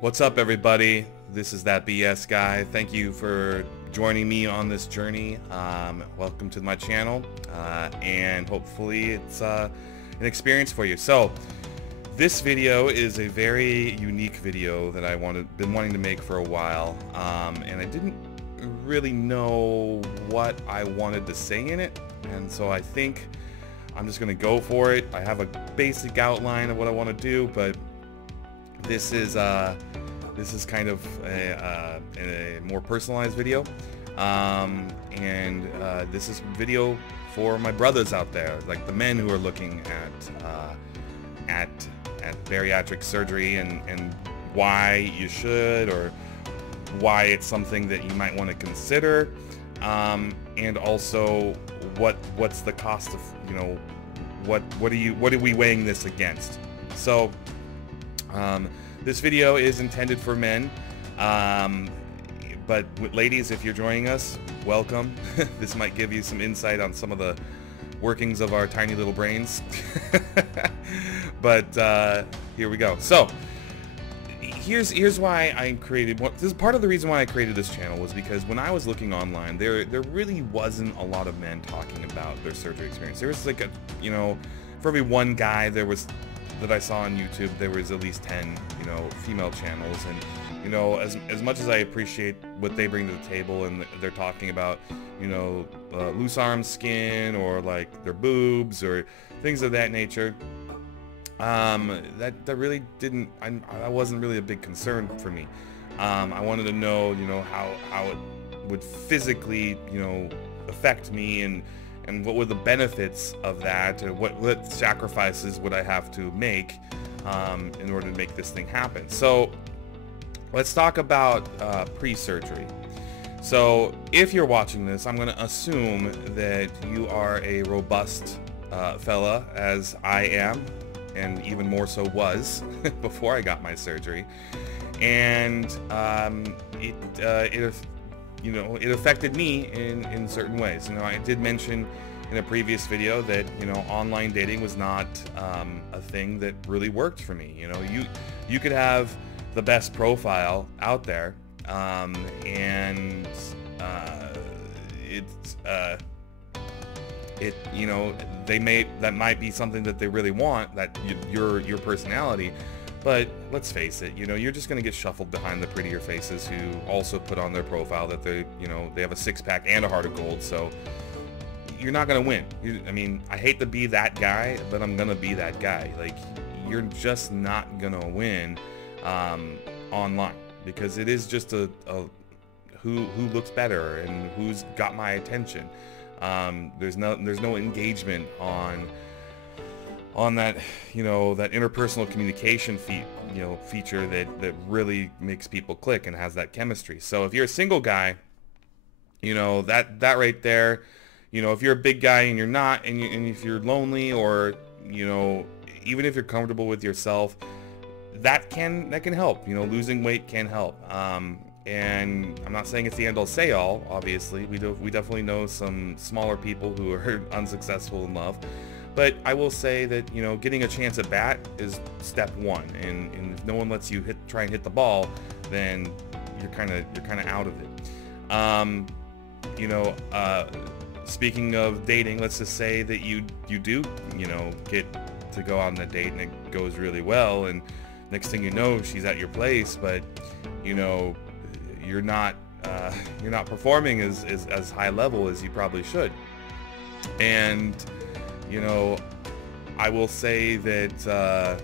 What's up, everybody? This is That BS Guy. Thank you for joining me on this journey. Welcome to my channel, and hopefully it's an experience for you. So, this video is a very unique video that been wanting to make for a while, and I didn't really know what I wanted to say in it, and so I think I'm just gonna go for it. I have a basic outline of what I want to do, but this is kind of a more personalized video, and this is video for my brothers out there, like the men who are looking at bariatric surgery and why you should, or why it's something that you might want to consider, and also what's the cost of, you know, what are we weighing this against. So this video is intended for men, but ladies, if you're joining us, welcome. This might give you some insight on some of the workings of our tiny little brains. But here we go. So here's why I created, this is part of the reason why I created this channel, was because when I was looking online, there really wasn't a lot of men talking about their surgery experience. There was like a, you know, for every one guy that I saw on YouTube, there was at least 10, you know, female channels. And, you know, as much as I appreciate what they bring to the table, and they're talking about, you know, loose arm skin, or like their boobs, or things of that nature, that really didn't, I wasn't really a big concern for me. I wanted to know, you know, how it would physically, you know, affect me, and what were the benefits of that, and what sacrifices would I have to make in order to make this thing happen. So let's talk about pre-surgery. So if you're watching this, I'm going to assume that you are a robust fella, as I am, and even more so was before I got my surgery. And you know, it affected me in certain ways. You know, I did mention in a previous video that, you know, online dating was not a thing that really worked for me. You know, you could have the best profile out there, and you know, that might be something that they really want, that your personality. But let's face it, you know, you're just going to get shuffled behind the prettier faces who also put on their profile that they, you know, they have a six-pack and a heart of gold. So you're not going to win. I mean, I hate to be that guy, but I'm going to be that guy. Like, you're just not going to win online, because it is just a who looks better and who's got my attention. There's no engagement on that, you know, that interpersonal communication feature that really makes people click and has that chemistry. So if you're a single guy, you know, that right there, you know, if you're a big guy and you're not, and if you're lonely, or, you know, even if you're comfortable with yourself, that can help. You know, losing weight can help. And I'm not saying it's the end all say all. Obviously, we definitely know some smaller people who are unsuccessful in love. But I will say that, you know, getting a chance at bat is step one, and if no one lets you try and hit the ball, then you're kind of out of it. You know, speaking of dating, let's just say that you do, you know, get to go out on a date and it goes really well, and next thing you know, she's at your place, but, you know, you're not performing as high level as you probably should. And, you know, I will say that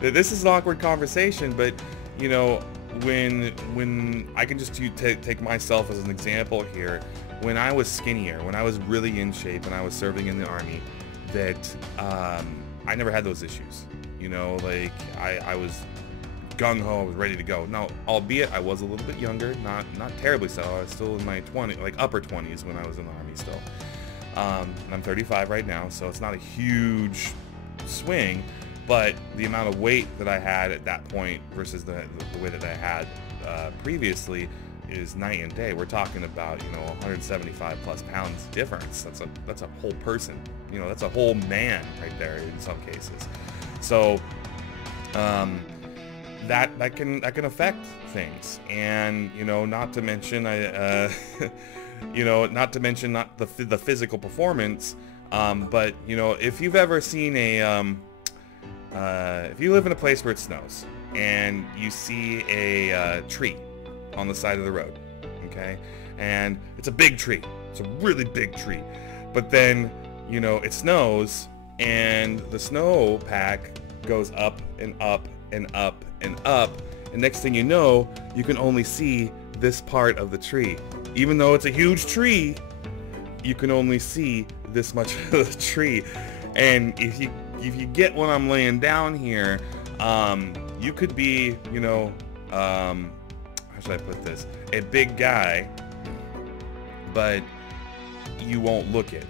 this is an awkward conversation, but, you know, when I can just take myself as an example here, when I was skinnier, when I was really in shape, and I was serving in the Army, that I never had those issues. You know, like, I was gung-ho, I was ready to go. Now, albeit I was a little bit younger, not terribly so. I was still in my 20s, like upper 20s when I was in the Army still. And I'm 35 right now, so it's not a huge swing, but the amount of weight that I had at that point versus the weight that I had previously is night and day. We're talking about, you know, 175 plus pounds difference. That's a whole person, you know, that's a whole man right there in some cases. So, that can affect things. And not to mention not the physical performance, but if you've ever seen if you live in a place where it snows and you see a tree on the side of the road, okay, and it's a big tree, it's a really big tree, but then it snows and the snow pack goes up and up and up and up, and next thing you know, you can only see this part of the tree. Even though it's a huge tree, you can only see this much of the tree. And if you get what I'm laying down here, you could be, how should I put this? A big guy, but you won't look it.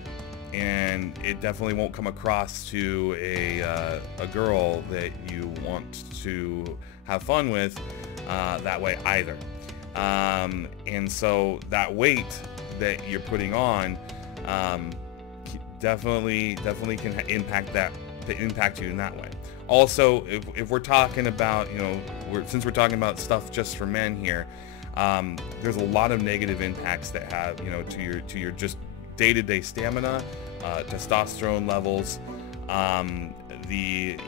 And it definitely won't come across to a girl that you want to have fun with that way either. And so that weight that you're putting on definitely can impact you in that way. Also, if we're talking about, since we're talking about stuff just for men here, there's a lot of negative impacts that have, to your just day-to-day stamina, testosterone levels, it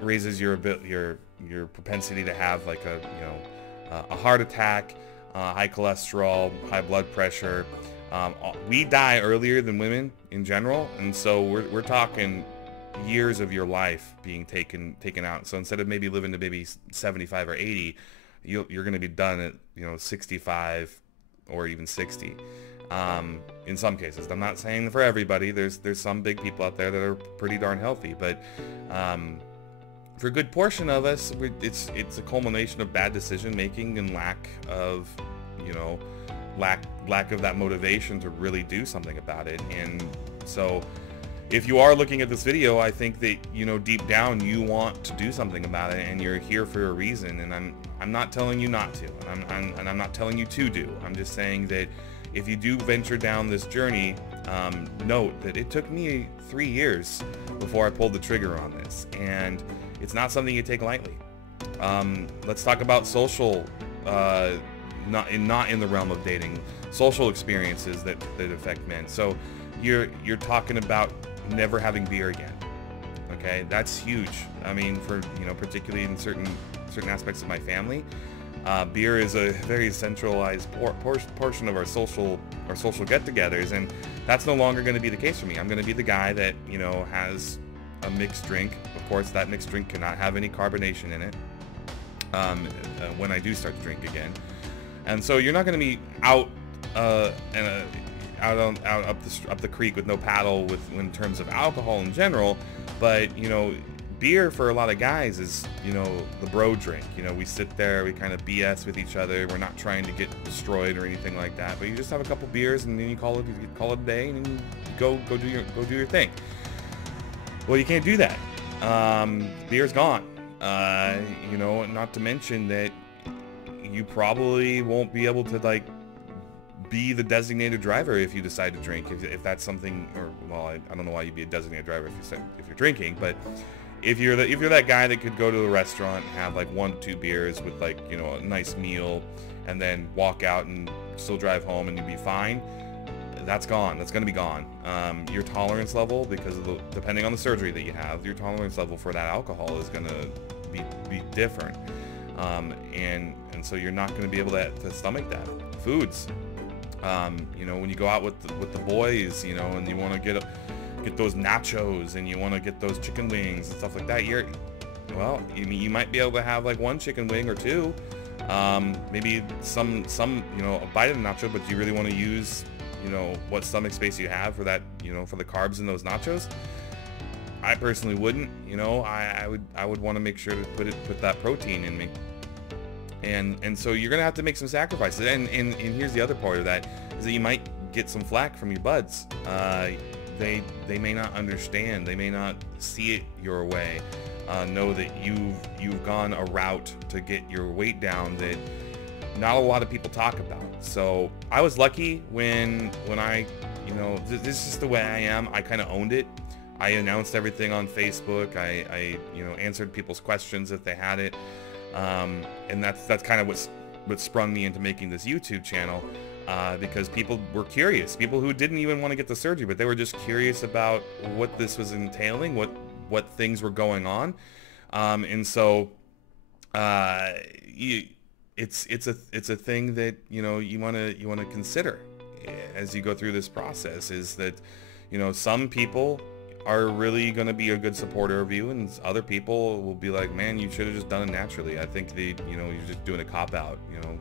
raises your propensity to have like a heart attack, high cholesterol, high blood pressure. We die earlier than women in general, and so we're talking years of your life being taken out. So instead of maybe living to maybe 75 or 80, you're going to be done at 65 or even 60. In some cases, I'm not saying for everybody. There's some big people out there that are pretty darn healthy, but for a good portion of us, it's a culmination of bad decision making and lack of that motivation to really do something about it. And so if you are looking at this video, I think that deep down you want to do something about it, and you're here for a reason. And I'm not telling you not to, and I'm not telling you to do. I'm just saying that if you do venture down this journey, note that it took me 3 years before I pulled the trigger on this, and it's not something you take lightly. Let's talk about social, not in the realm of dating, social experiences that affect men. So you're talking about never having beer again. Okay, that's huge. I mean, for particularly in certain aspects of my family, beer is a very centralized portion of our social get-togethers, and that's no longer going to be the case for me. I'm going to be the guy that has a mixed drink. Of course, that mixed drink cannot have any carbonation in it when I do start to drink again. And so you're not going to be out up the creek with no paddle in terms of alcohol in general, but beer for a lot of guys is the bro drink. We sit there, we kind of BS with each other. We're not trying to get destroyed or anything like that, but you just have a couple beers and then you call it a day, and then you go do your thing. Well, you can't do that. Beer's gone. Not to mention that you probably won't be able to be the designated driver if you decide to drink, if that's something, or well, I don't know why you'd be a designated driver if you're drinking, but if you're that guy that could go to a restaurant and have 1 to 2 beers with a nice meal, and then walk out and still drive home and you'd be fine, that's gone. That's going to be gone. Your tolerance level, because of depending on the surgery that you have, your tolerance level for that alcohol is going to be different, and so you're not going to be able to stomach that. Foods, when you go out with the boys, and you want to get those nachos and you want to get those chicken wings and stuff like that, you might be able to have 1 chicken wing or 2, maybe some a bite of the nacho, but do you really want to use what stomach space you have for that, for the carbs in those nachos? I personally wouldn't. I would want to make sure to put that protein in me. And so you're gonna have to make some sacrifices. And here's the other part of that, is that you might get some flack from your buds. They may not understand. They may not see it your way. Know that you've gone a route to get your weight down that not a lot of people talk about. So I was lucky when I, this is just the way I am. I kind of owned it. I announced everything on Facebook. I you know, answered people's questions if they had it, and that's kind of what sprung me into making this YouTube channel, because people were curious. People who didn't even want to get the surgery, but they were just curious about what this was entailing, what things were going on, and so it's a thing that, you know, you want to consider as you go through this process, is that, you know, some people are really going to be a good supporter of you, and other people will be like, man, you should have just done it naturally. I think you know, you're just doing a cop-out. You know,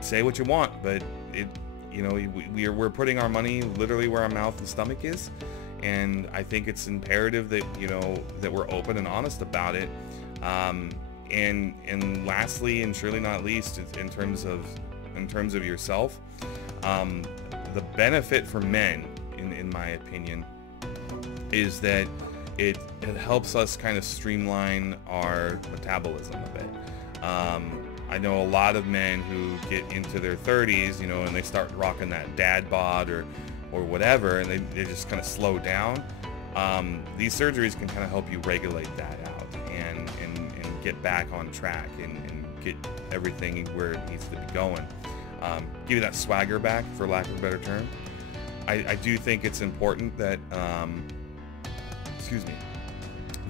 say what you want, but you know, we're putting our money literally where our mouth and stomach is, and I think it's imperative that, you know, that we're open and honest about it. And lastly, and surely not least, in terms of yourself, the benefit for men, in my opinion, is that it helps us kind of streamline our metabolism a bit. I know a lot of men who get into their 30s, you know, and they start rocking that dad bod or whatever, and they just kind of slow down. These surgeries can kind of help you regulate that out and get back on track and get everything where it needs to be going. Give you that swagger back, for lack of a better term. I do think it's important that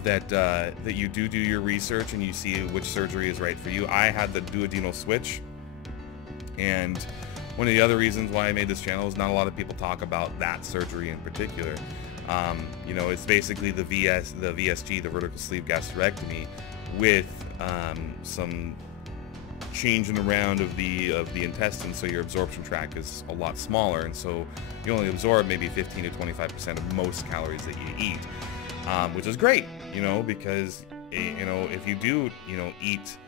that you do your research and you see which surgery is right for you. I had the Duodenal Switch, and one of the other reasons why I made this channel is not a lot of people talk about that surgery in particular. You know, it's basically the VSG, the vertical sleeve gastrectomy, with some changing around of the intestines, so your absorption tract is a lot smaller, and so you only absorb maybe 15 to 25% of most calories that you eat, which is great, you know, because, you know, if you do, you know, eat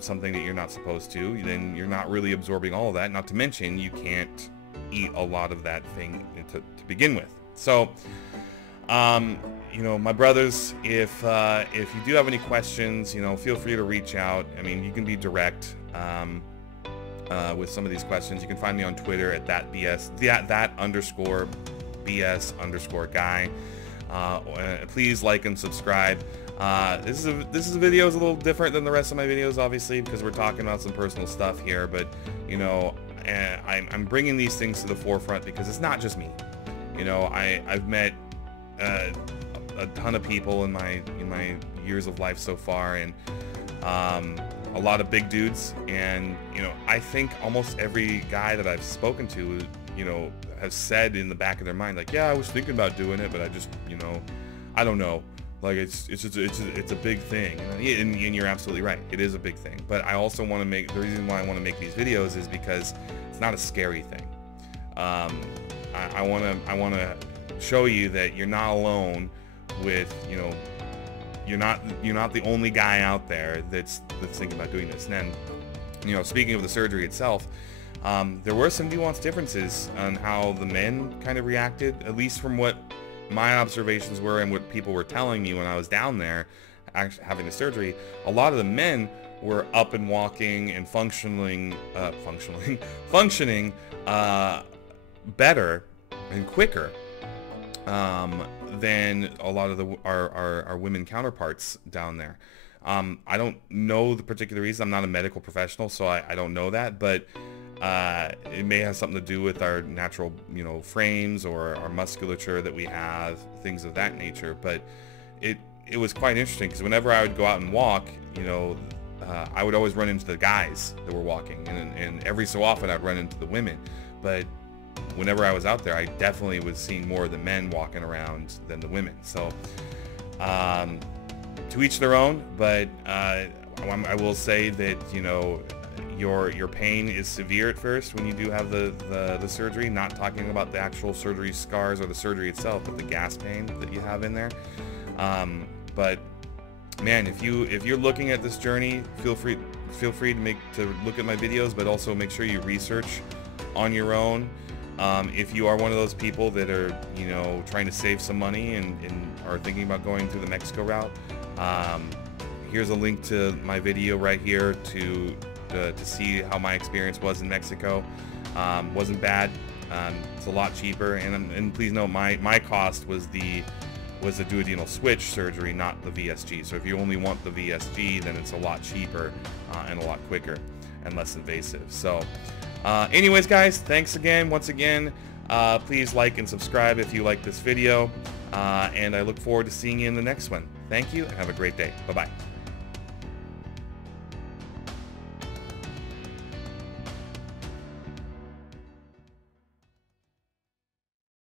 something that you're not supposed to, then you're not really absorbing all of that. Not to mention, you can't eat a lot of that thing to begin with. So, you know, my brothers, if you do have any questions, you know, feel free to reach out. I mean, you can be direct with some of these questions. You can find me on Twitter at that_BS_guy. Please like and subscribe. This video is a little different than the rest of my videos, obviously, because we're talking about some personal stuff here. But, you know, I'm bringing these things to the forefront because it's not just me. You know, I've met a ton of people in my years of life so far, and a lot of big dudes, and, you know, I think almost every guy that I've spoken to, you know, has said in the back of their mind, like, yeah, I was thinking about doing it, but I just, you know, I don't know. Like, it's a big thing, and you're absolutely right. It is a big thing. But I also want to make, the reason why I want to make these videos is because it's not a scary thing. I want to show you that you're not alone with, you know, you're not the only guy out there that's thinking about doing this. And then, you know, speaking of the surgery itself, there were some nuanced differences on how the men kind of reacted, at least from what my observations were and what people were telling me when I was down there actually having the surgery. A lot of the men were up and walking and functioning better and quicker than a lot of our women counterparts down there. I don't know the particular reason. I'm not a medical professional, so I don't know that, but it may have something to do with our natural, you know, frames or our musculature that we have, things of that nature. But it was quite interesting, because whenever I would go out and walk, you know, I would always run into the guys that were walking, and every so often I'd run into the women. But whenever I was out there, I definitely was seeing more of the men walking around than the women. So to each their own, but I will say that, you know, your pain is severe at first when you do have the surgery. Not talking about the actual surgery scars or the surgery itself, but the gas pain that you have in there. But man, if you're looking at this journey, feel free to look at my videos, but also make sure you research on your own. If you are one of those people that are, you know, trying to save some money and are thinking about going through the Mexico route, here's a link to my video right here to see how my experience was in Mexico. Wasn't bad. It's a lot cheaper, and please note my cost was the duodenal switch surgery, not the VSG. So if you only want the VSG, then it's a lot cheaper and a lot quicker and less invasive. So anyways, guys, thanks again, once again. Please like and subscribe if you like this video, and I look forward to seeing you in the next one. Thank you, and have a great day. Bye-bye.